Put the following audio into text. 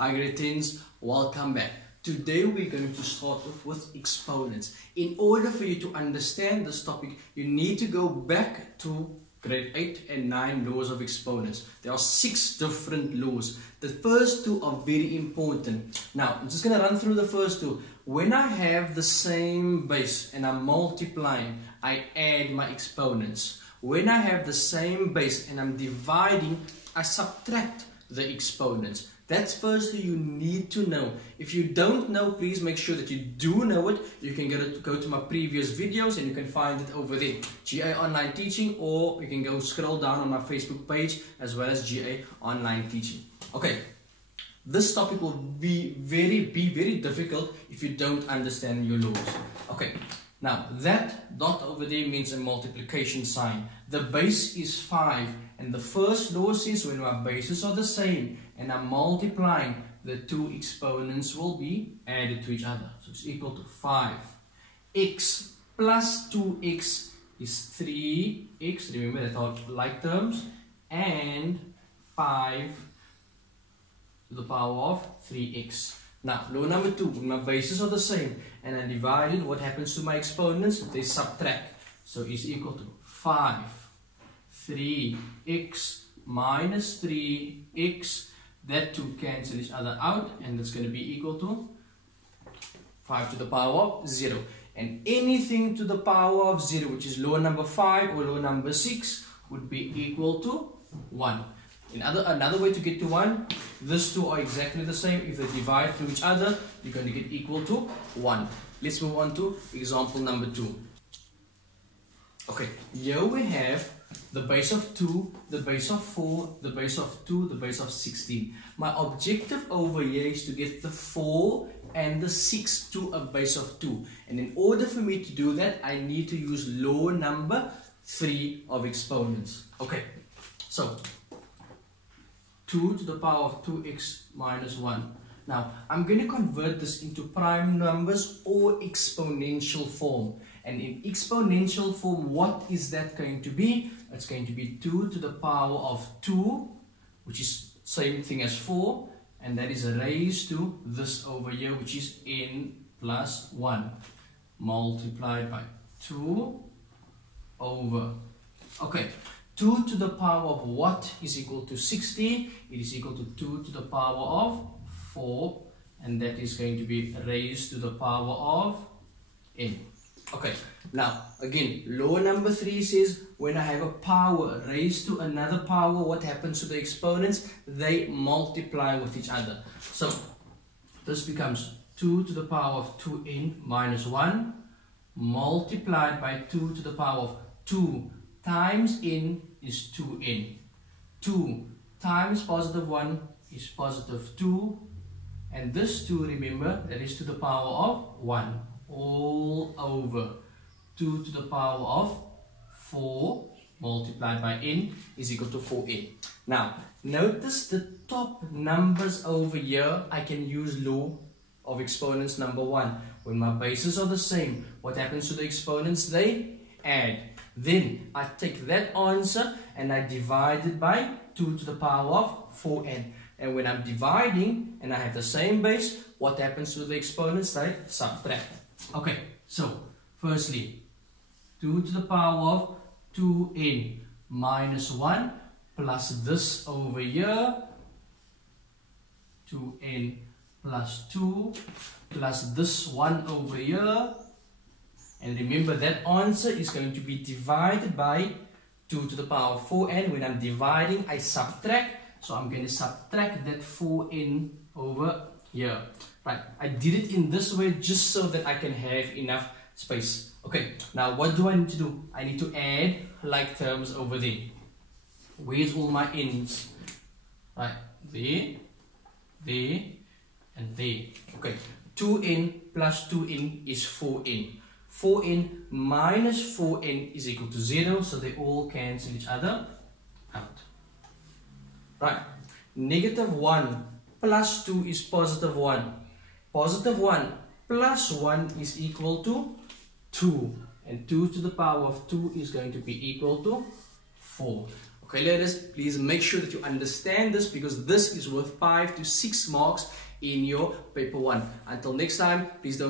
Hi grade 10s, welcome back. Today we're going to start off with exponents. In order for you to understand this topic, you need to go back to grade 8 and 9 laws of exponents. There are 6 different laws. The first 2 are very important. Now, I'm just going to run through the first 2. When I have the same base and I'm multiplying, I add my exponents. When I have the same base and I'm dividing, I subtract the exponents. That's firstly you need to know. If you don't know, please make sure that you do know it. You can go to my previous videos and you can find it over there. GA Online Teaching, or you can go scroll down on my Facebook page as well as GA Online Teaching. Okay, this topic will be very difficult if you don't understand your laws. Okay, now that dot over there means a multiplication sign. The base is 5 and the first law says when my bases are the same and I'm multiplying, the 2 exponents will be added to each other. So it's equal to 5. X plus 2x is 3x. Remember that are like terms. And 5 to the power of 3x. Now, law number 2, when my bases are the same and I divide it, what happens to my exponents? They subtract. So it's equal to 5. 3x minus 3x. That 2 cancel each other out, and that's going to be equal to 5 to the power of 0. And anything to the power of 0, which is law number 5 or law number 6, would be equal to 1. Another way to get to 1, these 2 are exactly the same. If they divide through each other, you're going to get equal to 1. Let's move on to example number 2. Okay, here we have the base of 2, the base of 4, the base of 2, the base of 16. My objective over here is to get the 4 and the 6 to a base of 2. And in order for me to do that, I need to use law number 3 of exponents. Okay, so 2 to the power of 2x minus 1. Now, I'm going to convert this into prime numbers or exponential form. And in exponential form, what is that going to be? It's going to be 2 to the power of 2, which is same thing as 4. And that is raised to this over here, which is n plus 1. Multiplied by 2 over. Okay, 2 to the power of what is equal to 60? It is equal to 2 to the power of 4. And that is going to be raised to the power of n. Okay, now again, law number 3 says when I have a power raised to another power, what happens to the exponents? They multiply with each other. So this becomes 2 to the power of 2n minus 1 multiplied by 2 to the power of 2 times n is 2n. 2 times positive 1 is positive 2, and this 2, remember, that is to the power of 1. All over 2 to the power of 4 multiplied by n is equal to 4n. Now, notice the top numbers over here. I can use law of exponents number 1. When my bases are the same, what happens to the exponents? They add. Then I take that answer and I divide it by 2 to the power of 4n. And when I'm dividing and I have the same base, what happens to the exponents? They subtract. Okay, so firstly, 2 to the power of 2n minus 1 plus this over here, 2n plus 2 plus this 1 over here. And remember that answer is going to be divided by 2 to the power of 4n. When I'm dividing, I subtract. So I'm going to subtract that 4n over here. Right, I did it in this way just so that I can have enough space. Okay, now what do I need to do? I need to add like terms over there. Where's all my n's? Right, there, and there. Okay, 2n plus 2n is 4n. 4n minus 4n is equal to 0, so they all cancel each other out. Right, negative 1 plus 2 is positive 1. Positive 1 plus 1 is equal to 2. And 2 to the power of 2 is going to be equal to 4. Okay, learners, please make sure that you understand this, because this is worth 5 to 6 marks in your paper 1. Until next time, please don't